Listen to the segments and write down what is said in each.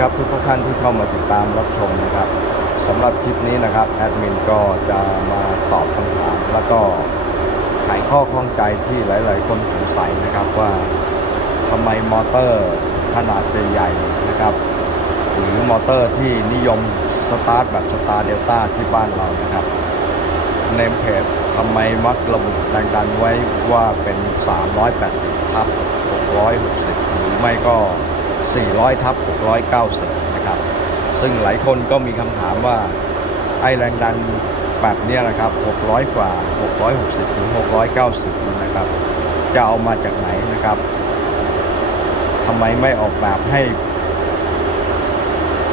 ครับทุกท่านที่เข้ามาติดตามรับชมนะครับสำหรับคลิปนี้นะครับแอดมินก็จะมาตอบคำถาม แล้วก็ไขข้อข้องใจที่หลาย ๆ คนสงสัยนะครับว่าทำไมมอเตอร์ขนาดใหญ่ๆนะครับ หรือมอเตอร์ที่นิยมสตาร์ทแบบสตาร์เดลต้าที่บ้านเรานะครับเนมเพจทำไมมักระบุแรงดันไว้ว่าเป็น 380ทับ660 หรือไม่ก็ 400ทับ690 นะครับ ซึ่งหลายคนก็มีคำถามว่า ไอแรงดันแบบนี้นะครับ 600 กว่า 660 ถึง 690นนะครับ จะเอามาจากไหนนะครับทำไมไม่ออกแบบให้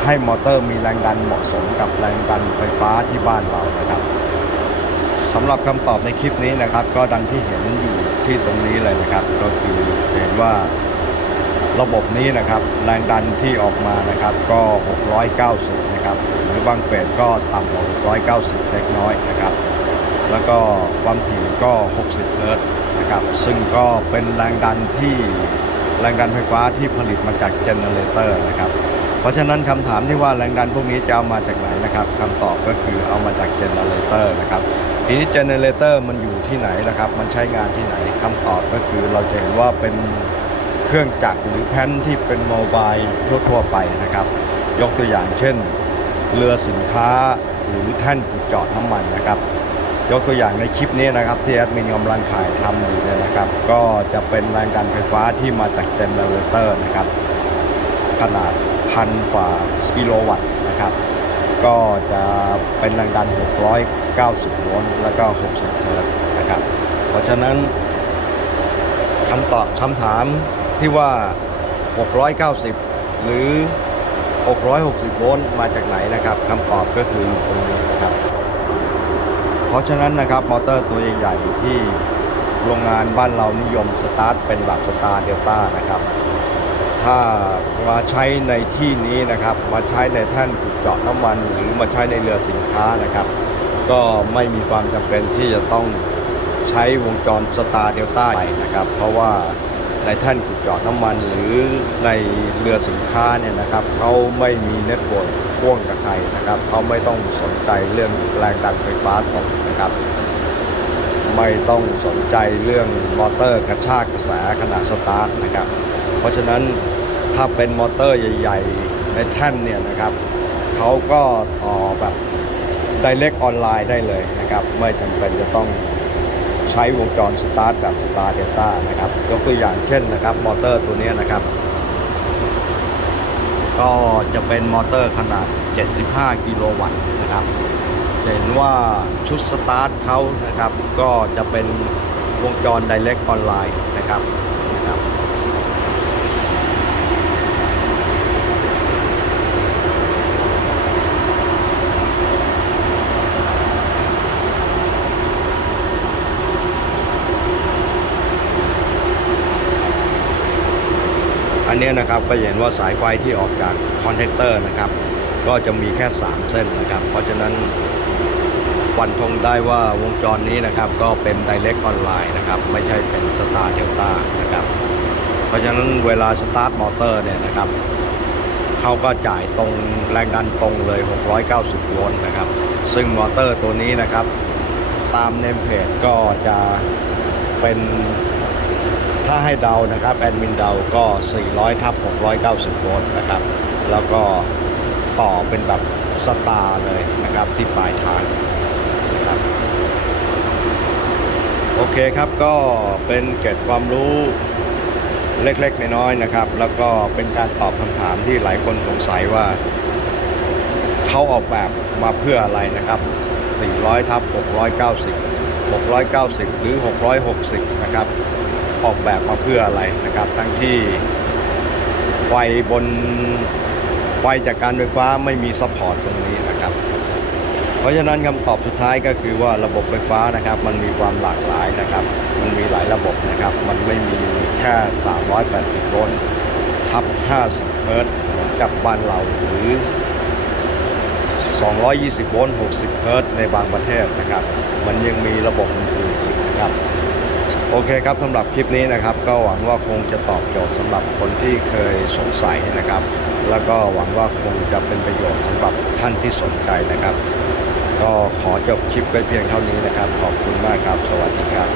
ให้มอเตอร์มีแรงดันเหมาะสมกับแรงดันไฟฟ้าที่บ้านเรานะครับสำหรับคำตอบในคลิปนี้นะครับ ก็ดังที่เห็นอยู่ที่ตรงนี้เลยนะครับ ก็คือเห็นว่า ระบบนี้นะครับ แรงดันที่ออกมานะครับก็ 690 นะครับหรือบางเฟสก็ต่ำกว่า690 เล็กน้อยนะครับ แล้วก็ความถี่ก็ 60 เฮิรต์นะครับ ซึ่งก็เป็นแรงดันที่แรงดันไฟฟ้าที่ผลิตมาจากเจเนเรเตอร์นะครับ เพราะฉะนั้นคำถามที่ว่าแรงดันพวกนี้จะเอามาจากไหนนะครับคำตอบก็คือเอามาจากเจเนเรเตอร์นะครับทีนี้เจเนเรเตอร์มันอยู่ที่ไหนนะครับ มันใช้งานที่ไหนคำตอบก็คือเราจะเห็นว่าเป็น เครื่องจักรหรือแผ่นที่เป็นโมบายทั่วไปนะครับ ยกตัวอย่างเช่น เรือสินค้าหรือแท่นขุดเจาะน้ำมันนะครับ ยกตัวอย่างในคลิปนี้นะครับที่แอดมินกำลังถ่ายทำอยู่เนี่ยนะครับ ก็จะเป็นแรงดันไฟฟ้าที่มาจากเจเนเรเตอร์นะครับ ขนาดพันกว่ากิโลวัตต์นะครับ ก็จะเป็นแรงดัน 690 โวลต์แล้วก็ 60 เฮิรตซ์นะครับ เพราะฉะนั้นคำตอบคำถาม ที่ว่า 690 หรือ 660 โวลต์มาจากไหนนะครับคำตอบก็คือตรงนี้นะครับ เพราะฉะนั้นนะครับมอเตอร์ตัวใหญ่ๆที่โรงงานบ้านเรานิยมสตาร์ทเป็นแบบสตาร์เดลต้านะครับ ถ้ามาใช้ในที่นี้นะครับ มาใช้ในแท่นขุดเจาะน้ำมัน หรือมาใช้ในเรือสินค้านะครับ ก็ไม่มีความจำเป็นที่จะต้องใช้วงจรสตาร์เดลต้าไปนะครับ เพราะว่า ในท่านขุดเจาะน้ำมันหรือในเรือสินค้าเนี่ยนะครับเขาไม่มีเน็ตเวิร์กพ่วงกับใครนะครับเขาไม่ต้องสนใจเรื่องแรงดันไฟฟ้าตกนะครับ ไม่ต้องสนใจเรื่องมอเตอร์กระชากกระแสขณะสตาร์ทนะครับ เพราะฉะนั้นถ้าเป็นมอเตอร์ใหญ่ ๆ ในแท่นเนี่ยนะครับเขาก็ต่อแบบ Direct ออนไลน์ได้เลยนะครับ ไม่จำเป็นจะต้อง ช้วงจรสตาร์ทแบบสตาร์เดลต้านะครับยกตัวอย่างเช่นนะครับมอเตอร์ตัวนี้นะครับ ก็จะเป็นมอเตอร์ขนาด 75 กิโลวัตต์นะครับจะเห็นว่าชุดสตาร์ทเขานะครับ ก็จะเป็นวงจร Direct ออนไลน์นะครับนะครับ นเนี้ยนะครับก็เห็นว่าสายไฟที่ออกจากคอนแทคเตอร์นะครับ ก็จะมีแค่ 3 เส้นนะครับ เพราะฉะนั้นฟันธงได้ว่าวงจรนี้นะครับก็เป็น Direct ออนไลน์นะครับไม่ใช่เป็น Star Delta นะครับเพราะฉะนั้นเวลาสตาร์ทมอเตอร์เนี่ยนะครับเขาก็จ่ายตรงแรงดันตรงเลย 690 โวลต์นะครับ ซึ่งมอเตอร์ตัวนี้นะครับ ตามเนมเพจก็จะเป็น ให้เดานะครับแอดมินเดาก็ 400ทับ690 โวลต์นะครับ แล้วก็ต่อเป็นแบบสตาร์เลยนะครับที่ปลายทางนะครับโอเคครับก็เป็นเก็ดความรู้เล็กๆ น้อยๆนะครับ แล้วก็เป็นการตอบคำถามที่หลายคนสงสัยว่าเขาออกแบบมาเพื่ออะไรนะครับ 400ทับ690 690 หรือ 660 นะครับ ออกแบบมาเพื่ออะไรนะครับ ทั้งที่ไฟบนไฟจากการไฟฟ้าไม่มีซัพพอร์ตตรงนี้นะครับ เพราะฉะนั้นคำตอบสุดท้ายก็คือว่าระบบไฟฟ้านะครับ มันมีความหลากหลายนะครับ มันมีหลายระบบนะครับ มันไม่มีแค่ 380 โวลต์ทับ 50 เฮิรตเหมือนกับบ้านเราหรือ 220 โวลต์ 60 เฮิร์ตในบางประเทศนะครับ มันยังมีระบบอื่นๆอีกนะครับ โอเคครับสำหรับคลิปนี้นะครับ ก็หวังว่าคงจะตอบโจทย์สำหรับคนที่เคยสงสัยนะครับ แล้วก็หวังว่าคงจะเป็นประโยชน์สำหรับท่านที่สนใจนะครับ ก็ขอจบคลิปไว้เพียงเท่านี้นะครับ ขอบคุณมากครับ สวัสดีครับ